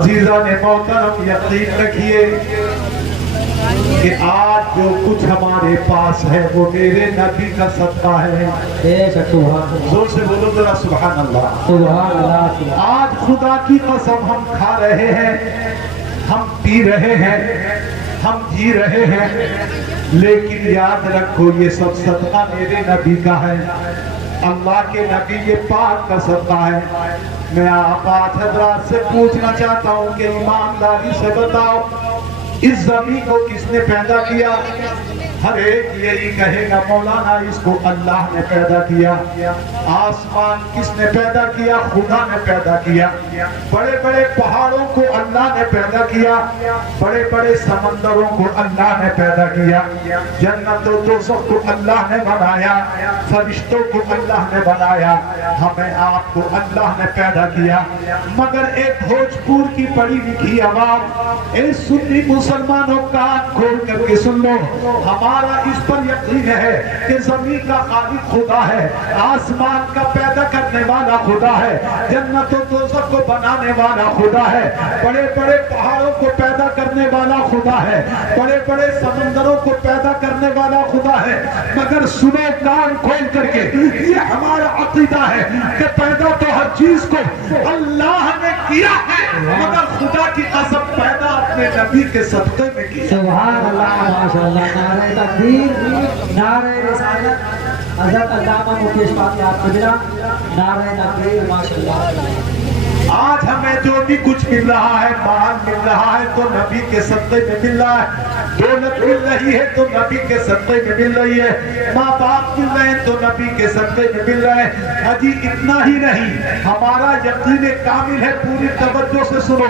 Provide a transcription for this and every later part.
عزیزان محترم یقین رکھیے کہ آج جو کچھ ہمارے پاس ہے وہ میرے نبی کا صدقہ ہے۔ زور سے بولو ذرا سبحان اللہ۔ آج خدا کی قسم ہم کھا رہے ہیں، ہم پی رہے ہیں، ہم جی رہے ہیں، لیکن یاد رکھو یہ سب صدقہ میرے نبی کا ہے، اللہ کے نبی یہ پاک کا صدقہ ہے۔ میں آپ حضرات سے پوچھنا چاہتا ہوں کہ ایمانداری سے بتاؤ اس زمین کو کس نے پیدا کیا؟ ہر ایک یہی کہے گا مولانا اس کو اللہ نے پیدا کیا۔ آسمان کس نے پیدا کیا؟ خدا نے پیدا کیا۔ بڑے بڑے پہاڑوں کو اللہ نے پیدا کیا، بڑے بڑے سمندروں کو اللہ نے پیدا کیا، جنت و دوزخ کو اللہ نے بنایا، فرشتوں کو اللہ نے بنایا، ہمیں آپ کو اللہ نے پیدا کیا۔ مگر ایک بھوجپور کی پڑھی لکھی عوام، اے سنی مسلمانوں کان کھول کر کے سن لو، ہمارا اس پر یقین ہے کہ زمین کا خالق خدا ہے، آسمان کا پیدا کرنے والا خدا ہے، جنت و دوزخ کو بنانے والا خدا ہے، بڑے بڑے پہاڑوں کو پیدا کرنے والا خدا ہے، بڑے بڑے سمندروں کو پیدا کرنے والا خدا ہے۔ مگر سنو کان کھول کر کے، یہ ہمارا عقیدہ ہے کہ پیدا تو ہر چیز کو اللہ نے کیا ہے، مگر خدا کی قسم پیدا اپنے نبی کے صدقے میں کی۔ سبحان اللہ، ماشاءاللہ، نعرہ تکبیر، نعرہ رسالت، حضرت علامہ مفتی اشفاق یاد قدرہ، نعرہ تکبیر، ماشاءاللہ۔ آج ہمیں جو بھی کچھ مل رہا ہے، مال مل رہا ہے تو نبی کے صدقے میں مل رہا ہے، دولت مل رہی ہے تو نبی کے صدقے میں مل رہی ہے، ماں باپ مل رہے ہیں تو نبی کے صدقے میں مل رہے ہیں۔ حجی اتنا ہی نہیں، ہمارا یقین کامل ہے، پوری توجہ سے سنو،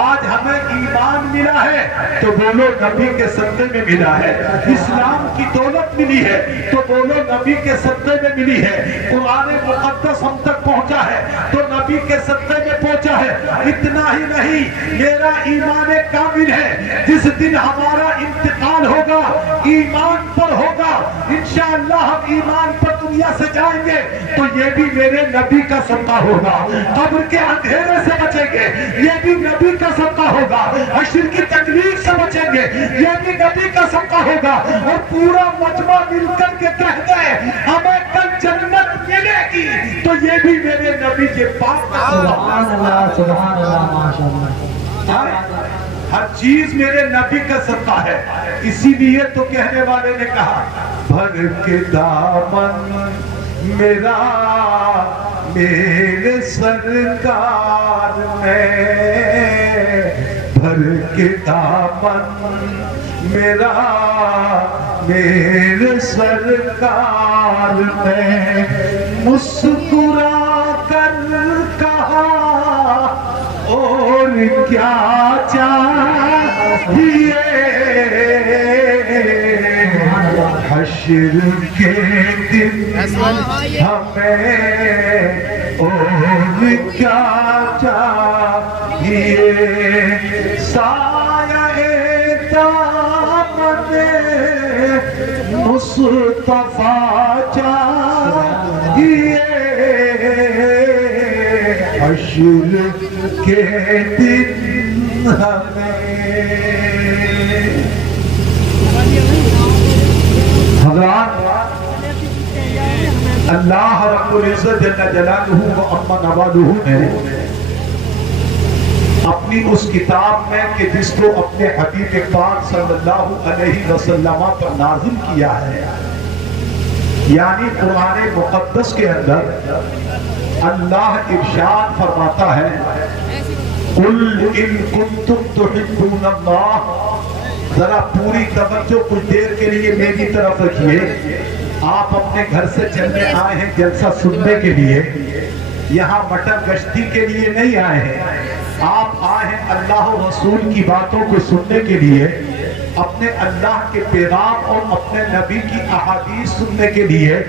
آج ہمیں ایمان ملا ہے تو بولو نبی کے صدقے میں ملا ہے، اسلام کی دولت ملی ہے تو بولو نبی کے صدقے میں ملی ہے، قرآن مقدس ہم تک پہنچا ہے تو نبی کے صدقے میں پہنچا ہے۔ اتنا ہی نہیں، میرا ایمان کامل ہے، جس دن ہمارا انتقال ہوگا ایمان پر ہوگا، انشاءاللہ ہم ایمان پر دنیا سے جائیں گے تو یہ بھی میرے نبی کا صدقہ ہوگا، قبر کے اندھیرے سے بچیں گے یہ بھی نبی کا صدقہ ہوگا، حشر کی تکلیف سے بچیں گے یہ بھی نبی کا صدقہ ہوگا، اور پورا مجمع مل کر کے کہہ دے ہمیں کل جنت ملے گی تو یہ بھی میرے نبی کے پاس کا صدقہ۔ سبحان اللہ، سبحان اللہ، ماشاءاللہ۔ ہر چیز میرے نبی کا صدقہ ہے، اسی لیے تو کہنے والے نے کہا بھر کے دامن میرا میرے سرکار میں، بھر کے دامن میرا میرے سرکار میں، مسکرا کر کہا اور کیا چاہیے، حشر کے دن ہمیں اور کیا چاہیے، سایہ دامن مصطفیٰ چاہیے، حشر کے دن ہمیں۔ حضرات، اللہ رب العزت جل جلالہ و عظم نوالہ نے اپنی اس کتاب میں کہ جس کو اپنے حبیب پاک صلی اللہ علیہ وسلم پر نازل کیا ہے، یعنی قرآن مقدس کے اندر اللہ ارشاد فرماتا ہے قُلْ إِن كُنْتُمْ تُحِبُّونَ اللَّهَ، ذرا پوری توجہ کچھ دیر کے لیے میری طرف رکھیے، آپ اپنے گھر سے چلنے آئے ہیں جلسہ سننے کے لیے، یہاں مٹن گشتی کے لیے نہیں آئے ہیں، آپ آئے ہیں اللہ و رسول کی باتوں کو سننے کے لیے، اپنے اللہ کے پیغام اور اپنے نبی کی احادیث سننے کے لیے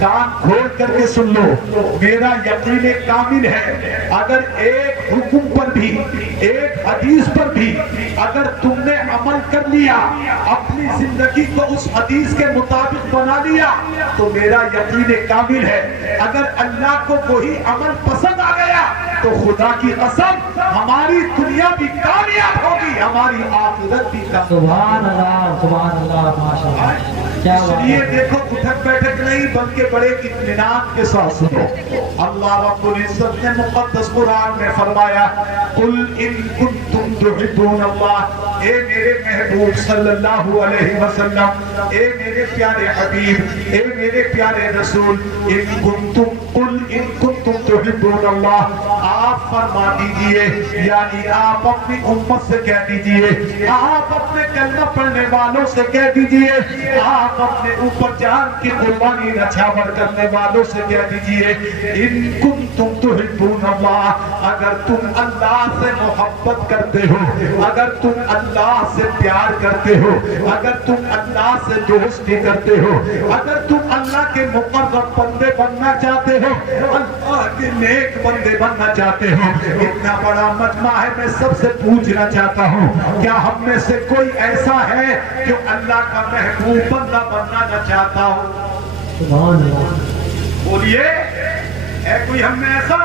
کان کھول کر کے سن لو۔ میرا یقین کامل ہے اگر ایک حکم پر بھی، ایک حدیث پر بھی اگر تم نے عمل کر لیا، اپنی زندگی کو اس حدیث کے مطابق بنا لیا، تو میرا یقین کامل ہے اگر اللہ کو وہی عمل پسند آ گیا تو خدا کی قسم ہماری دنیا بھی کامیاب ہوگی، ہماری آخرت بھی کامیاب۔ سبحان اللہ ماشاءاللہ، کیا اس لیے دیکھو اٹھک بیٹھک نہیں بلکہ بڑے اطمینان کے ساتھ سنو۔ اللہ رب العزت نے مقدس قرآن میں فرمایا قل ان کنتم تحبون اللہ، اے میرے محبوب صلی اللہ علیہ وسلم، اے میرے پیارے حبیب، اے میرے پیارے رسول، ان کنتم قل ان کنتم تحبون اللہ، آپ فرما دیجئے، یعنی آپ اپنی امت سے کہہ دیجئے، آپ اپنے کلمہ پڑھنے والوں سے کہہ دیجئے، آپ اپنے اوپر جان کی قربانی نچھاور کرنے والوں سے کہہ دیجئے ان کنتم تحبون اللہ، اگر تم اللہ سے محبت کرتے ہو، اگر تم اللہ سے پیار کرتے ہو، اگر تم اللہ سے دوستی کرتے ہو، اگر تم اللہ کے مقرب بندے بننا چاہتے ہو، اللہ کے نیک بندے بننا چاہتے ہو، اتنا بڑا مجمع ہے، میں سب سے پوچھنا چاہتا ہوں کیا ہم میں سے کوئی ایسا ہے جو اللہ کا محبوب بندہ بننا نہ چاہتا ہو؟ سبحان اللہ، بولیے ہے کوئی ہم میں ایسا؟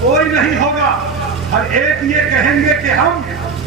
کوئی نہیں ہوگا۔ ہر ایک یہ کہیں گے کہ ہم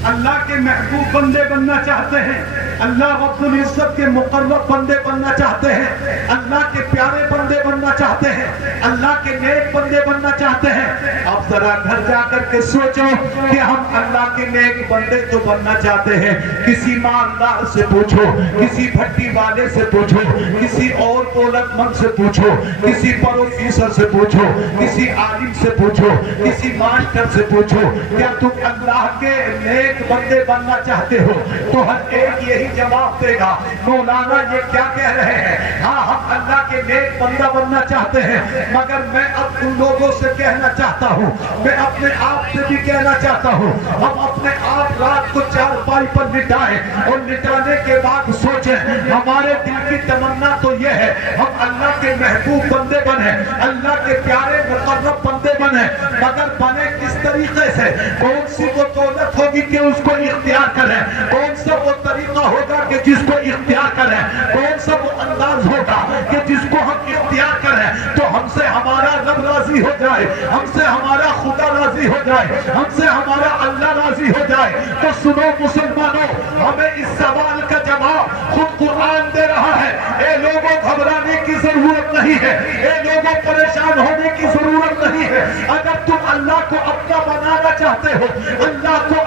اللہ کے محبوب بندے بننا چاہتے ہیں، اللہ رب العزت کے مقرب بندے بننا چاہتے ہیں، اللہ کے پیارے بندے بننا چاہتے ہیں، اللہ کے نیک بندے بننا چاہتے ہیں۔ اب ذرا گھر جا کر کے سوچو کہ ہم اللہ کے نیک بندے جو بننا چاہتے ہیں، کسی مالدار سے پوچھو، کسی بھٹی والے سے پوچھو، کسی اور دولت مند سے پوچھو، کسی پروفیسر سے پوچھو، کسی عالم سے پوچھو، کسی ماسٹر سے پوچھو، کیا تم اللہ کے نیک بندے بننا چاہتے ہو؟ تو ہر ایک یہی جواب دے گا مولانا یہ کیا کہہ رہے ہیں، ہاں ہم اللہ کے نیک بندہ بننا چاہتے ہیں، مگر میں اب ان لوگوں سے کہنا چاہتا ہوں، میں اپنے آپ سے بھی کہنا چاہتا ہوں، ہم اپنے آپ رات کو چارپائی پر لٹائیں اور لٹانے کے بعد سوچیں ہمارے دل کی تمنا تو یہ ہے ہم اللہ کے محبوب بندے بنیں، اللہ کے پیارے مقرب بندے بنیں، مگر بنے کس طریقے سے؟ کون سی وہ دولت ہوگی کہ اس کو اختیار کریں، کون سا وہ طریقہ ہوگا کہ جس کو اختیار کریں، کون سا وہ انداز ہوگا کہ جس کو ہم اختیار کریں تو ہم سے ہمارا رب راضی ہو جائے، ہم سے ہمارا خدا راضی ہو جائے، ہم سے ہمارا اللہ راضی ہو جائے۔ تو سنو مسلمانوں، ہمیں اس سوال کا جواب خود قرآن دے رہا ہے۔ اے لوگوں گھبرانے کی ضرورت نہیں ہے، اے لوگوں پریشان ہونے کی ضرورت نہیں ہے۔ اگر تم اللہ کو اپنا بنانا چاہتے ہو، اللہ کو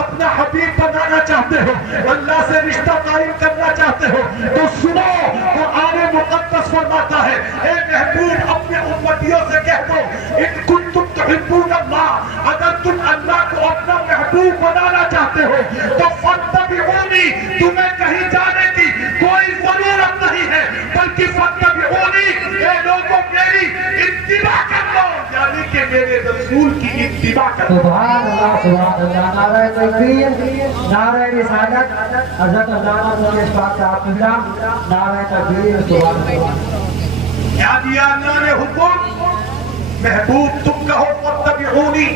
اپنا حبیب بنانا چاہتے ہو، اللہ سے رشتہ قائم کرنا چاہتے ہو، تو سنو قرآن مقدس فرماتا ہے اے محبوب اپنے امتیوں سے کہہ دو ان کنتم تحبون اللہ، اگر تم اللہ کو اپنا محبوب بنانا چاہتے ہو تو فاتبعونی، تمہیں کہیں جانے کی کوئی ضرورت نہیں ہے، بلکہ فاتبعونی، اے لوگوں میری اتباع کر لو، یعنی کہ میرے رسول کی اتباع کر لو۔ سبحان اللہ، نعرہ تکبیر، نعرہ رسالت، حضرت علامہ مفتی اشفاق صاحب قبلہ، نعرہ تکبیر، سبحان اللہ۔ کیا دیا اللہ نے حکم؟ محبوب تم کہو فاتبعونی،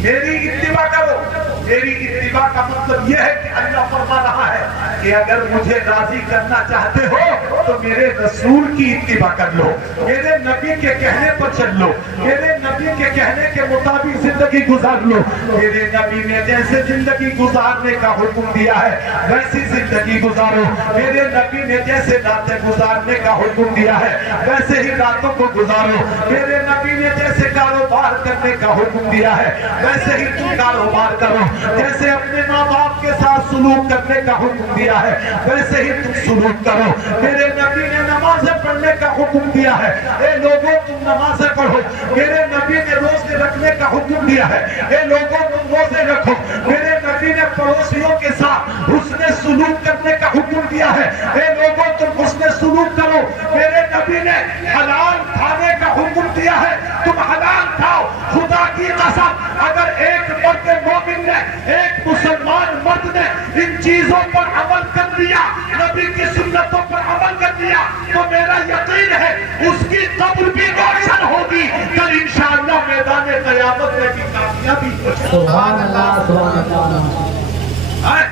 میری اتباع کرو۔ میری اتباع کا مطلب یہ ہے کہ اللہ فرما رہا ہے کہ اگر مجھے راضی کرنا چاہتے ہو تو میرے رسول کی اتباع کر لو، میرے نبی کے کہنے پر چل لو، میرے نبی کے کہنے کے مطابق زندگی گزار لو۔ میرے نبی نے جیسے زندگی گزارنے کا حکم دیا ہے ویسی زندگی گزارو، میرے نبی نے جیسے راتیں گزارنے کا حکم دیا ہے ویسے ہی راتوں کو گزارو، میرے نبی نے جیسے کاروبار کرنے کا حکم دیا ہے ویسے ہی تم کاروبار کرو، جیسے اپنے ماں باپ کے ساتھ سلوک کرنے کا حکم دیا ہے ویسے ہی تم سلوک کرو۔ میرے نبی نے نمازیں پڑھنے کا حکم دیا ہے، اے لوگوں تم نمازیں پڑھو۔ میرے نبی نے روزے رکھنے کا حکم دیا ہے، اے لوگوں تم روزے رکھو۔ میرے نبی نے پڑوسیوں کے ساتھ حسن سلوک کرنے کا حکم دیا ہے، اے لوگوں تم حسن سلوک کرو۔ میرے نبی نے حلال کھانے کا حکم دیا ہے، تم حلال کھاؤ۔ خدا کی قسم اگر ایک مرد مومن نے، ایک مسلمان مرد نے ان چیزوں پر عمل کر لیا، نبی کی سنتوں پر عمل کر لیا، تو میرا یقین ہے اس کی قبر بھی روشن ہوگی، کل انشاءاللہ میدان قیامت میں بھی کامیابی ہو جائے۔ سبحان اللہ، سبحان اللہ۔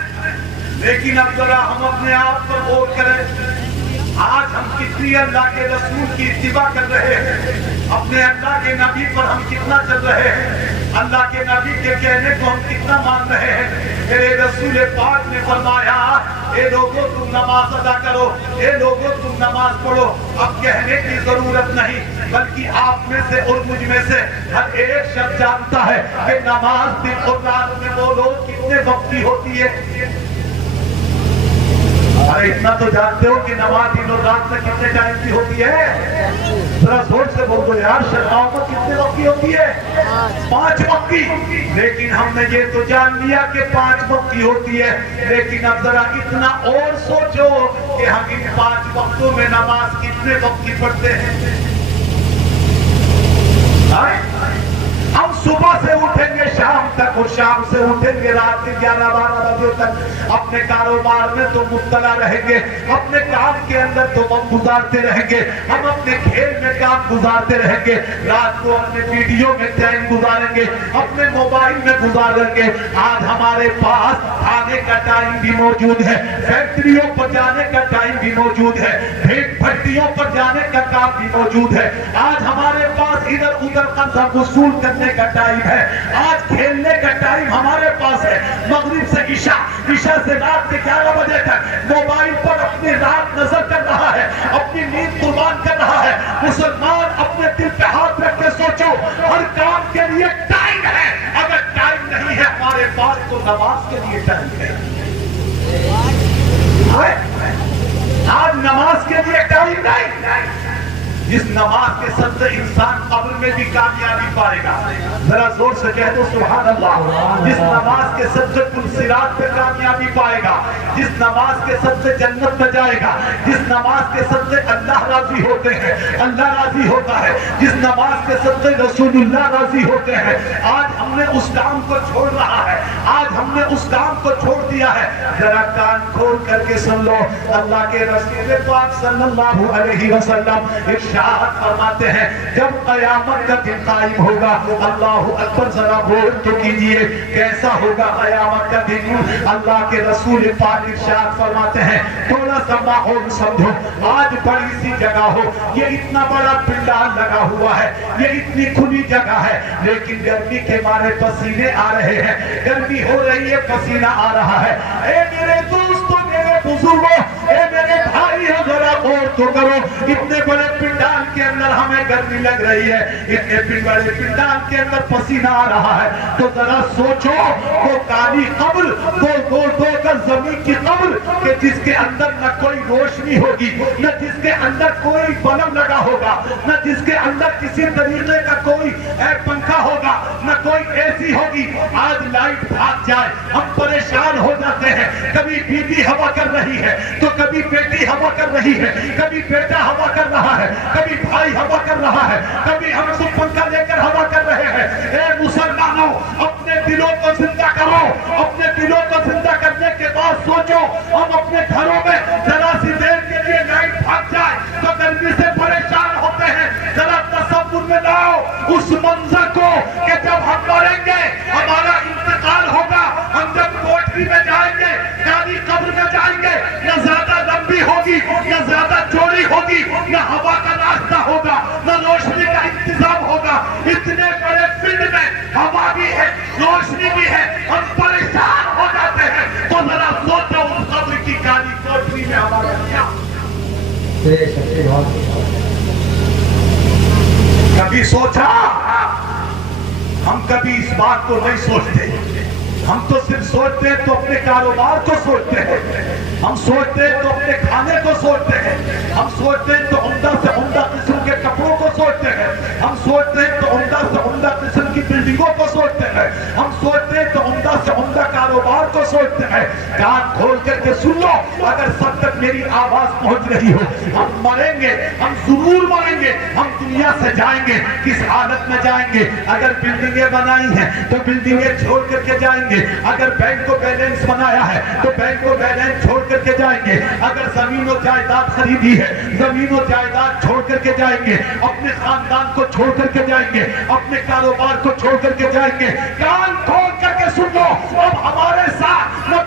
لیکن اب ذرا ہم اپنے آپ پر غور کریں، آج ہم کتنی اللہ کے رسول کی اتباع کر رہے ہیں، اپنے اللہ کے نبی پر ہم کتنا چل رہے ہیں، اللہ کے نبی کے کہنے کو ہم کتنا مان رہے ہیں۔ میرے رسول پاک نے فرمایا اے لوگوں تم نماز ادا کرو، اے لوگوں تم نماز پڑھو۔ اب کہنے کی ضرورت نہیں، بلکہ آپ میں سے اور مجھ میں سے ہر ایک شخص جانتا ہے کہ نماز دن اور رات میں وہ لوگ کتنے وقت کی ہوتی ہے۔ ارے اتنا تو جانتے ہو کہ نماز دن اور رات میں کتنے ٹائم کی ہوتی ہے؟ ذرا زور سے بول دو یار، شرماؤ مت، کتنے وقت کی ہوتی ہے؟ 5 وقت کی۔ لیکن ہم نے یہ تو جان لیا کہ 5 وقت کی ہوتی ہے، لیکن اب ذرا اتنا اور سوچو کہ ہم ان 5 وقتوں میں نماز کتنے وقت کی پڑھتے ہیں۔ ہم صبح سے اٹھیں گے شام تک، اور شام سے اٹھیں گے رات کے 11-12 بجے تک، اپنے کاروبار میں تو مبتلا رہیں گے، اپنے کام کے اندر تو وقت گزارتے رہیں گے، ہم اپنے کھیل میں کام گزارتے رہیں گے، رات کو اپنے ویڈیو میں ٹائم گزاریں گے، اپنے موبائل میں گزاریں گے۔ آج ہمارے پاس کھانے کا ٹائم بھی موجود ہے، فیکٹریوں پر جانے کا ٹائم بھی موجود ہے، بھیڑ بھٹیوں پر جانے کا کام بھی موجود ہے۔ آج ہمارے پاس ادھر ادھر قرضہ وصول کرنے کا ٹائم ہے، آج کھیلنے کا ٹائم ہمارے پاس ہے۔ مغرب سے عشاء سے رات کے 11 بجے تک موبائل پر اپنی رات نظر کر رہا ہے، اپنی نیند قربان کر رہا ہے۔ مسلمان اپنے دل پہ ہاتھ رکھ کے سوچو، ہر کام کے لیے ٹائم ہے، اگر ٹائم نہیں ہے ہمارے پاس تو نماز کے لیے ٹائم ہے۔ آج نماز کے لیے ٹائم نہیں۔ جس نماز کے صدقے انسان قبر میں بھی کامیابی پائے گا، ذرا زور سے کہہ دو سبحان اللہ۔ جس نماز کے صدقے پل صراط پہ کامیابی پائے گا، جس نماز کے صدقے جنت میں جائے گا، جس نماز کے صدقے اللہ راضی ہوتے ہیں، اللہ راضی ہوتا ہے، جس نماز کے صدقے رسول اللہ راضی ہوتے ہیں۔ آج ہم نے اس کام کو چھوڑ رہا ہے، آج ہم نے اس کام کو چھوڑ دیا ہے۔ ذرا کان کھول کر کے سن لو، اللہ کے رسول پاک صلی اللہ علیہ وسلم ارشاد فرماتے ہیں جب قیامت کا دن قائم ہوگا، اللہ اکبر ذرا غور تو کیجئے کیسا ہوگا قیامت کا دن۔ اللہ کے رسول پاک ارشاد فرماتے ہیں تھوڑا سا ماحول سمجھو، آج بڑی سی جگہ ہو، یہ اتنا بڑا پنڈال لگا ہوا ہے، یہ اتنی کھلی جگہ ہے، لیکن گرمی کے مارے پسینے آ رہے ہیں، گرمی ہو رہی ہے، پسینہ آ رہا ہے۔ اے میرے دوستوں، میرے بزرگوں، اے میرے بھائیوں، ذرا غور تو کرو، اتنے بڑے پنڈال کے اندر ہمیں گرمی لگ رہی ہے، اتنے بڑے پنڈال کے اندر پسینہ آ رہا ہے، تو ذرا سوچو وہ کالی قبر، دو گز زمین کی قبر کہ جس کے اندر نہ کوئی روشنی ہوگی، نہ جس کے اندر کوئی بلب لگا ہوگا، نہ جس کے اندر کسی طریقے کا کوئی پنکھا ہوگا، نہ کوئی اے سی ہوگی۔ آج لائٹ بھاگ جائے ہم پریشان ہو جاتے ہیں، کبھی بیوی ہوا کر رہی ہے تو کبھی بیٹی ہوا کر رہی ہے، کبھی بیٹا ہوا کر رہا ہے، کبھی بھائی ہوا کر رہا ہے، کبھی ہم سب پنکھا لے کر ہوا کر رہے ہیں۔ اے مسلمانوں، اپنے دلوں کو زندہ کرو، اپنے دلوں کو زندہ کرنے کے بعد سوچو ہم اپنے گھروں میں ذرا سی دیر کے لیے لائٹ بھاگ جائے تو گرمی سے پریشان ہوتے ہیں۔ ذرا تصور میں لاؤ اس منظر کو کہ جب ہم مریں گے، ہمارا انتقال ہوگا، ہم جب کوٹری میں جائیں گے، کالی قبر میں جائیں گے، نہ زیادہ لمبی ہوگی، نہ زیادہ چوڑی ہوگی، نہ ہوا کا راستہ ہوگا، نہ روشنی کا انتظام ہوگا۔ اتنے بڑے فیلڈ میں ہوا بھی ہے، روشنی بھی ہے، ہم پریشان ہو جاتے ہیں۔ تو ذرا سوچو اس قبر کی کالی کوٹری میں ہمارا کیا؟ کبھی سوچا؟ ہم کبھی اس بات کو نہیں سوچتے، ہم تو صرف سوچتے ہیں تو اپنے کاروبار کو سوچتے ہیں، ہم سوچتے ہیں تو اپنے کھانے کو سوچتے ہیں، ہم سوچتے ہیں تو عمدہ سے عمدہ قسم کے کپڑوں کو سوچتے ہیں، ہم سوچتے ہیں تو عمدہ سے عمدہ قسم کی بلڈنگوں کو سوچتے ہیں، ہم سوچتے ہیں تو عمدہ سے عمدہ کاروبار کو سوچتے ہیں۔ کان کھول کر کے سن لو، اگر سب تک میری آواز پہنچ رہی ہو، ہم مریں گے، ہم ضرور مریں گے، ہم دنیا سے جائیں گے، کس حالت میں جائیں گے؟ اگر بلڈنگیں بنائی ہیں تو بلڈنگیں چھوڑ کر کے جائیں گے، اگر بینک کو بیلنس بنایا ہے تو بینک کو بیلنس چھوڑ کر کے جائیں گے، اگر زمین و جائیداد خریدی ہے زمین و جائیداد چھوڑ کر کے جائیں گے، اپنے خاندان کو چھوڑ کر کے جائیں گے، اپنے کاروبار کو چھوڑ کر کے جائیں گے۔ کان کھول کر کے سن لو، اب ہمارے ساتھ نہ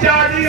40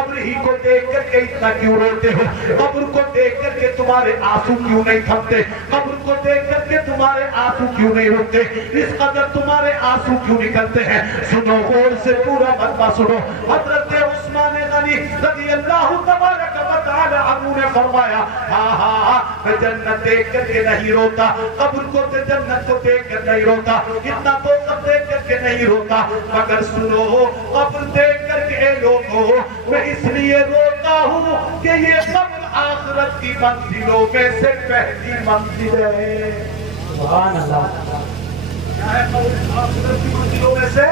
قبر ہی کو دیکھ کر کے اتنا کیوں روتے ہو؟ قبر کو دیکھ کر کے تمہارے آنسو کیوں نہیں تھمتے؟ قبر کو دیکھ کر کے تمہارے آنسو کیوں نہیں رکتے؟ اس قدر تمہارے آنسو کیوں نکلتے ہیں؟ سنو غور سے پورا مطلب سنو. حضرت عثمان غنی رضی اللہ تبارک و تعالی عنہ نے فرمایا میں جنت دیکھ کر کے نہیں روتا, قبر کو جنت کو دیکھ کر نہیں روتا, اتنا تو سب دیکھ کر کے نہیں روتا, مگر سنو قبر دیکھ کر کے لوگوں میں اس لیے روتا ہوں کہ یہ قبر آخرت کی منزلوں میں سے پہلی منزل ہے. سبحان اللہ. کیا ہے قبر آخرت کی منزلوں میں سے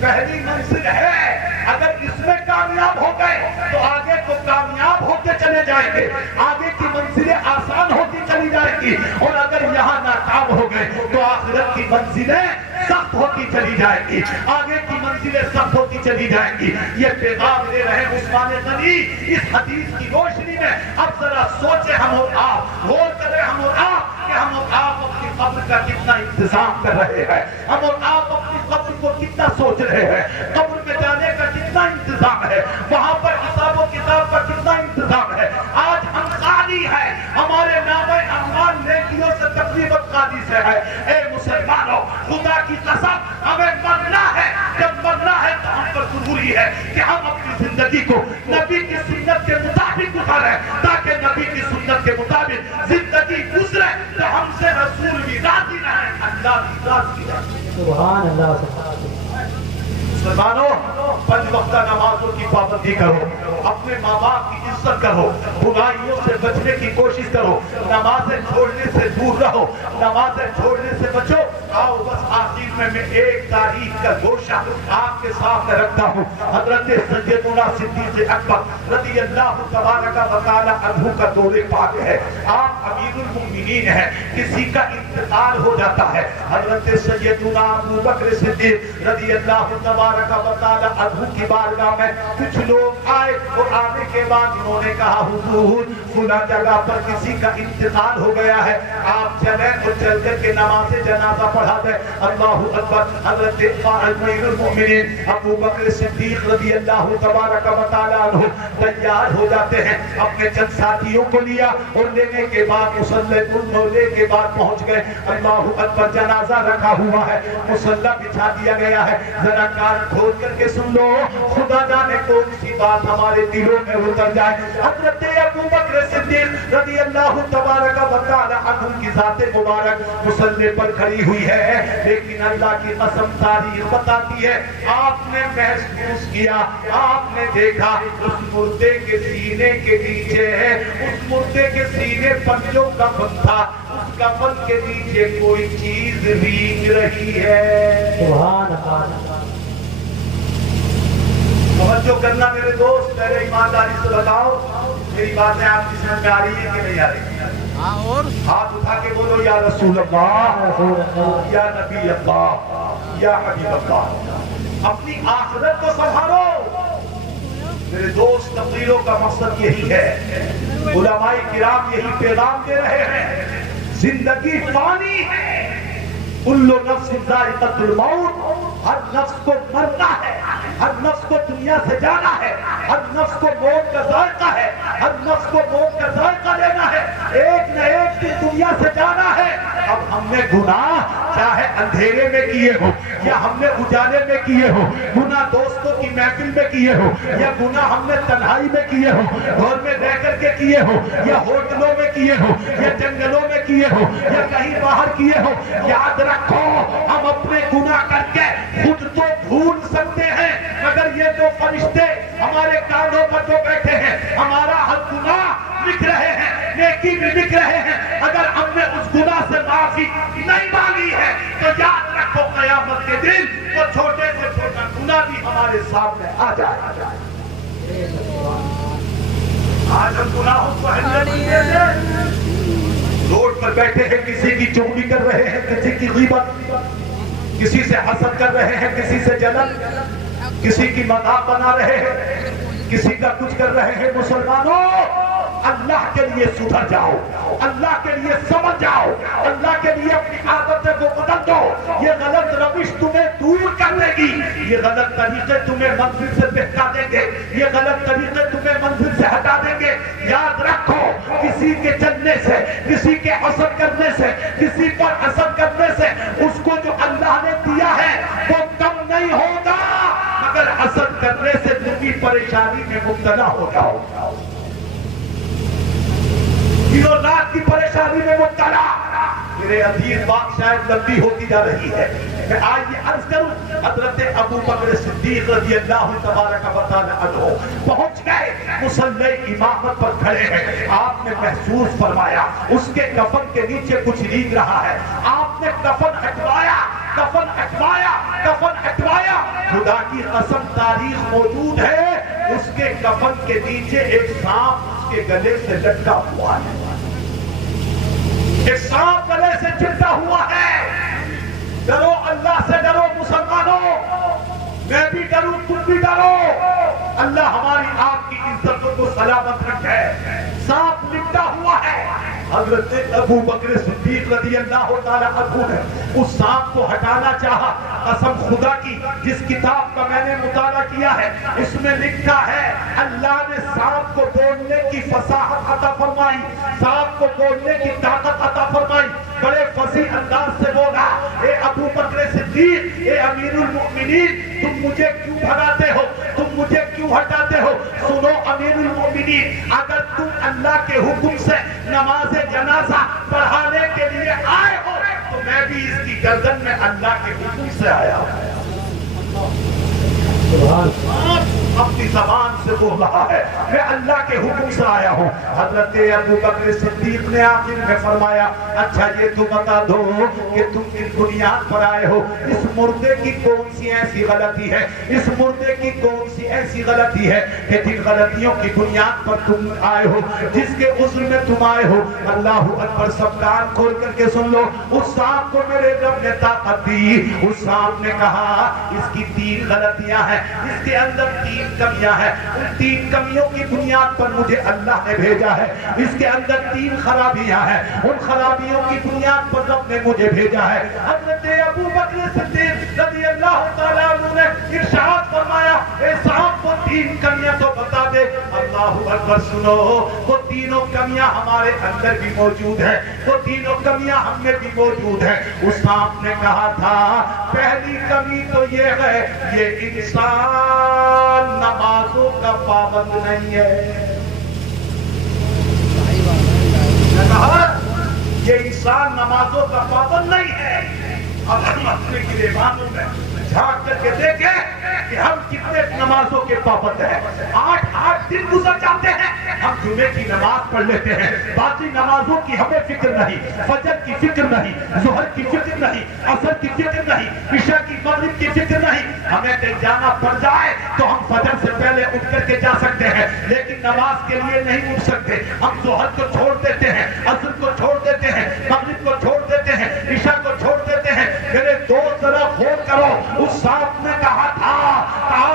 پہلی منزل ہے. اگر اس میں کامیاب ہو گئے تو آگے کو کامیاب ہوتے چلے جائیں گے, آگے کی منزلیں آسان ہوتی چلی جائیں گی, اور اگر یہاں ناکام ہو گئے تو آخرت کی منزلیں سخت ہوتی چلی جائیں گی, آگے کی منزلیں سخت ہوتی چلی جائیں گی. یہ پیغام دے رہے عثمان غنی اس حدیث کی روشنی میں. اب ذرا سوچیں ہم اور آپ, غور کریں ہم اور آپ کہ ہم اور آپ اپنی قبر کا کتنا انتظام کر رہے ہیں, ہم اور آپ اپنی قبر کو کتنا سوچ رہے ہیں, قبر میں جانے کا کتنا انتظام ہے, وہاں پر حساب و کتاب کا کتنا انتظام ہے. آج ہم خالی ہیں, ہمارے نام اعمال نیکیوں سے تقریباً خالی سے ہے. اے مسلمانوں, خدا کی قسم ہمیں مرنا ہے, جب مرنا ہے تو ہم پر ضروری ہے کہ ہم اپنی زندگی کو نبی کی سنت کے مطابق گزاریں, تاکہ نبی کی سنت کے مطابق زندگی گزرے تو ہم سے رسول بھی راضی رہے, اللہ بھی راضی رہے. سبحان اللہ. سبحان اللہ. مسلمانوں, 5 وقتہ نمازوں کی پابندی کرو, اپنے ماں باپ کی عزت کرو, برائیوں سے بچنے کی کوشش کرو, نمازیں چھوڑنے سے دور رہو, نمازیں چھوڑنے سے بچو. آؤ بس آخر میں ایک تاریخ کا گوشہ آپ کے سامنے رکھتا ہوں. حضرت سیدنا صدیق اکبر رضی اللہ تبارک و تعالی عنہ کا دور پاک ہے. آپ امیر المؤمنین ہیں, کسی کا انتقال ہو جاتا ہے. حضرت سیدنا ابو بکر صدیق رضی اللہ تبارک و تعالی عنہ کی بارگاہ میں کچھ لوگ آئے, اور آنے کے بعد انہوں نے کہا حضور فلاں جگہ پر کسی کا انتقال ہو گیا ہے, آپ چلیں اور چل کر کے نماز جنازہ پڑھا دیں. اللہ اکبر. حضرت امیر المؤمنین ابو بکر صدیق رضی اللہ تبارک و تعالی عنہ تیار ہو جاتے ہیں, اپنے چند ساتھیوں کو لیا اور لینے کے بعد مصلی لے کے بعد پہنچ گئے. اللہ اکبر. جنازہ رکھا ہوا ہے, مصلی بچھا دیا گیا ہے. ذرا کان کھول کر کے سن لو, خدا جانے کون سی بات ہمارے دلوں میں اتر جائے. حضرت ابو بکر صدیق رضی اللہ تبارک و تعالی عنہ کی ذات مبارک مصلی پر کھڑی ہوئی ہے, لیکن اللہ کی قسم تاریخ بتاتی ہے آپ نے محسوس کیا, آپ نے دیکھا اس مردے کے سینے کے نیچے ہے, اس مردے کے سینے پر جو کفن تھا اس کفن کے نیچے کوئی چیز بھیگ رہی ہے. سبحان اللہ. توجہ کرنا میرے دوست, پہلے ایمانداری سے بتاؤ میری باتیں آپ کی سمجھ میں آ رہی ہے کہ نہیں آ رہی؟ اور ہاتھ اٹھا کے بولو یا رسول اللہ, یا نبی اللہ, یا حبیب اللہ. اپنی آخرت کو سنبھالو میرے دوست. تقریروں کا مقصد یہی ہے, علماء کرام یہی پیغام دے رہے ہیں, زندگی فانی ہے, کل نفس ذائقۃ الموت, ہر نفس کو مرنا ہے, ہر نفس کو دنیا سے جانا ہے, ہر نفس کو موت کا ذائقہ ہے, ہر نفس کو موت کا ذائقہ لینا ہے, ایک نہ ایک دن دنیا سے جانا ہے. اب ہم نے گناہ چاہے اندھیرے میں کیے ہو یا ہم نے اجالے میں کیے ہو, گناہ دوستوں کی محفل میں کیے ہو یا گناہ ہم نے تنہائی میں کیے ہو, گھر میں رہ کر کے کیے ہو یا ہوٹلوں میں کیے ہو یا جنگلوں میں کیے ہو یا کہیں باہر کیے ہو, یاد رکھو ہم اپنے گناہ کر کے خود تو بھول سکتے ہیں, مگر یہ دو فرشتے ہمارے کانوں پر جو بیٹھے ہیں ہمارا ہر گناہ لکھ رہے ہیں, نیکی بھی لکھ رہے ہیں. اگر ہم نے اس گناہ سے معافی نہیں مانگی ہے تو یاد رکھو قیامت کے دن وہ چھوٹے سے چھوٹا گناہ بھی ہمارے سامنے آ جائے. آج ہم گناہوں کو روڈ پر بیٹھے ہیں, کسی کی چغلی کر رہے ہیں, کسی کی غیبت, کسی سے حسد کر رہے ہیں, کسی سے جلن, کسی کی مذاق بنا رہے ہیں, کسی کا کچھ کر رہے ہیں. مسلمانوں اللہ کے لیے سدھر جاؤ, اللہ کے لیے سمجھ جاؤ, اللہ کے لیے اپنی عادتیں کو بدل دو. یہ غلط روش تمہیں دور کر دے گی, یہ غلط طریقے تمہیں منزل سے بہکا دیں گے, یہ غلط طریقے تمہیں منزل سے ہٹا دیں گے. یاد رکھو, کسی کے چلنے سے, کسی کے حسد کرنے سے, کسی پر حسد کرنے سے اس کو جو اللہ نے دیا ہے وہ کم نہیں ہوگا, مگر حسد کرنے سے تم پریشانی میں مبتلا ہو جاؤ, دنوں رات کی پریشانی میں مبتلا. میرے عزیز بات شاید لمبی ہوتی جا رہی ہے, میں آج یہ عرض کروں. حضرت ابو بکر صدیق رضی اللہ تبارک و تعالی عنہ پہنچ گئے, مصلی امامت پر کھڑے ہیں. آپ نے محسوس فرمایا اس کے کفن کے نیچے کچھ لیگ رہا ہے. آپ نے کفن ہٹوایا, کفن ہٹوایا, کفن ہٹوایا. خدا کی قسم تاریخ موجود ہے, اس کے کفن کے نیچے ایک سانپ اس کے گلے سے لٹکا ہوا ہے, ایک سانپ گلے سے چپٹا ہوا ہے. ڈرو, اللہ سے ڈرو مسلمانوں, میں بھی ڈروں, تم بھی ڈرو. اللہ ہماری آپ کی عزتوں کو سلامت رکھے. سانپ لپٹا ہوا ہے. حضرت ابو بکر صدیق رضی اللہ تعالیٰ عنہ نے اس سانپ کو ہٹانا چاہا. قسم خدا کی, جس کتاب کا میں نے مطالعہ کیا ہے اس میں لکھا ہے اللہ نے سانپ کو بولنے کی فصاحت عطا فرمائی, سانپ کو بولنے کی طاقت عطا فرمائی. بڑے فصیح انداز سے بولا, اے ابو بکر صدیق, اے امیر المؤمنین, تم مجھے کیوں بھگاتے ہو, تم مجھے کیوں ہٹاتے ہو؟ سنو امیر المؤمنین, اگر تم اللہ کے حکم سے نماز جنازہ پڑھانے کے لیے آئے ہو تو میں بھی اس کی گردن میں اللہ کے حکم سے آیا ہوں. اپنی زبان سے بول رہا ہے, میں اللہ کے حکم سے آیا ہوں. حضرت ابو بکر صدیق نے آخر میں فرمایا, اچھا یہ تو بتا دو کہ تم اس بنیاد پر آئے ہو, اس مردے کی کون سی ایسی غلطی ہے, اس مردے کی کون سی ایسی غلطی ہے کہ جن غلطیوں کی بنیاد پر تم آئے ہو, جس کے عذر میں تم آئے ہو. اللہ اکبر, سب کان کھول کر کے سن لو. اس سانپ کو میرے رب نے طاقت دی. اس سانپ نے کہا اس کی 3 غلطیاں ہیں, اس کے اندر 3 کمیاں ہیں, ان 3 کمیوں کی بنیاد پر مجھے اللہ نے بھیجا ہے. اس کے اندر 3 خرابیاں ہیں, ان خرابیوں کی بنیاد پر رب نے مجھے بھیجا ہے. حضرت ابو بکر صدیق رضی اللہ تعالیٰ عنہ نے ارشاد فرمایا, اے صاحب وہ 3 کمیاں تو بتا دے. اللہ اکبر, سنو, وہ تینوں کمیاں ہمارے اندر بھی موجود ہیں, وہ تینوں کمیاں ہم میں بھی موجود ہیں. اس صاحب نے کہا تھا پہلی کمی تو یہ ہے, یہ انسان نمازوں کا پابند نہیں ہے. یہ انسان نمازوں کا پابند نہیں ہے. اب ہم اپنے گریبانوں میں جھانک کر کے دیکھیں کہ ہم کتنے نمازوں کے پابند ہیں. 8 دن گزر جاتے ہیں, ہم جمعے کی نماز پڑھ لیتے ہیں, باقی نمازوں کی ہمیں فکر نہیں, فجر کی فکر نہیں, ظہر کی فکر نہیں, عصر کی فکر نہیں, عشاء کی, مغرب کی فکر نہیں. ہمیں کہیں جانا پڑ جائے تو ہم فجر سے پہلے اٹھ کر کے جا سکتے ہیں, لیکن نماز کے لیے نہیں اٹھ سکتے. ہم ظہر کو چھوڑ دیتے ہیں, عصر کو چھوڑ دیتے ہیں, مغرب کو چھوڑ دیتے ہیں, عشاء کو چھوڑ دیتے ہیں. میرے دوست ذرا غور کرو, اس صاحب نے کہا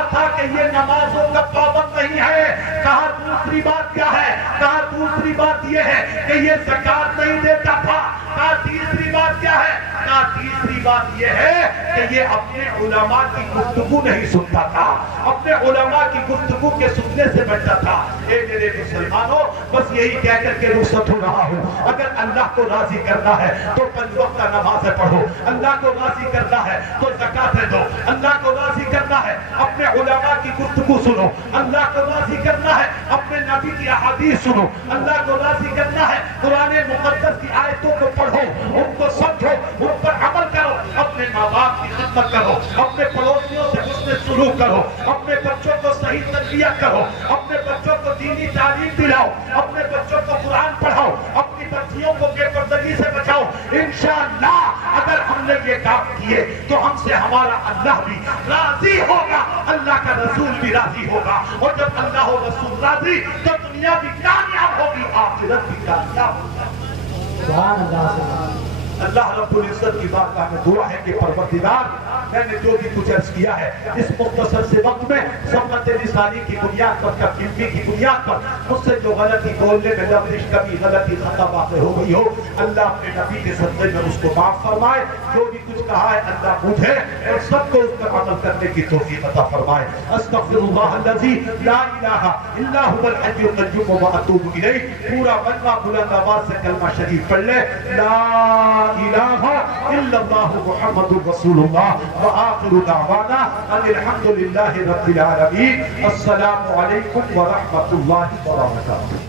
تھا کہ یہ نمازوں کا پابند نہیں ہے. کہا دوسری بات کیا ہے؟ کہا دوسری بات یہ ہے کہ یہ زکات نہیں دیتا تھا. کہا تیسری بات کیا ہے؟ کہا تیسری بات یہ ہے کہ یہ اپنے علماء کی گفتگو نہیں سنتا تھا, اپنے علماء کی گفتگو کے سننے سے بچتا تھا. اے میرے مسلمانوں, بس یہی کہہ کر کے رخصت ہو رہا ہوں. اگر اللہ کو راضی کرنا ہے تو 5 وقت نمازیں پڑھو, اللہ کو راضی کرنا ہے تو زکاتیں دو, اللہ کو راضی کرنا ہے اپنے علماء کی گفتگو سنو, اللہ کو راضی کرنا ہے اپنے نبی کی احادیث سنو, اللہ کو راضی کرنا ہے قرآن مقدس کی آیتوں کو پڑھو, ان کو سمجھو, ان پر عمل کرو, اپنے ماں باپ کی خدمت کرو, اپنے پڑوسیوں سے حسن سلوک کرو, اپنے بچوں کو صحیح تربیت کرو, اپنے بچوں کو دینی تعلیم دلاؤ, اپنے بچوں کو قرآن پڑھاؤ, اپنی بچیوں کو بے پردگی سے بچاؤ. انشاءاللہ اگر ہم نے یہ کام کیے تو ہم سے ہمارا اللہ بھی راضی ہوگا, اللہ کا رسول بھی راضی ہوگا, اور جب اللہ و رسول راضی تو دنیا بھی کامیاب ہوگی, آخرت بھی کامیاب ہوگی. سبحان اللہ. اللہ رب العزت کی بارگاہ میں دعا ہے کہ پروردگار میں نے جو بھی کچھ عرض کیا ہے اس مختصر سے وقت میں سبقت لسانی کی بنیاد پر تقریبی کی بنیاد پر مجھ سے جو غلطی بولنے میں لفظ کبھی غلطی خطا واقع ہو گئی ہو اللہ اپنے نبی کے صدقے میں اس کو معاف فرمائے جو بھی کچھ کہا ہے اللہ مجھے اور سب کو اس پر عمل کرنے کی توفیق عطا فرمائے استغفر اللہ الذی لا الہ الا هو الحی القیوم واتوب الیہ پورا مجمع بلند آواز سے کلمہ شریف پڑھ لے لا الہ الا اللہ محمد رسول اللہ وآخر دعوانا ان الحمد للہ رب العالمین السلام علیکم ورحمۃ اللہ وبرکاتہ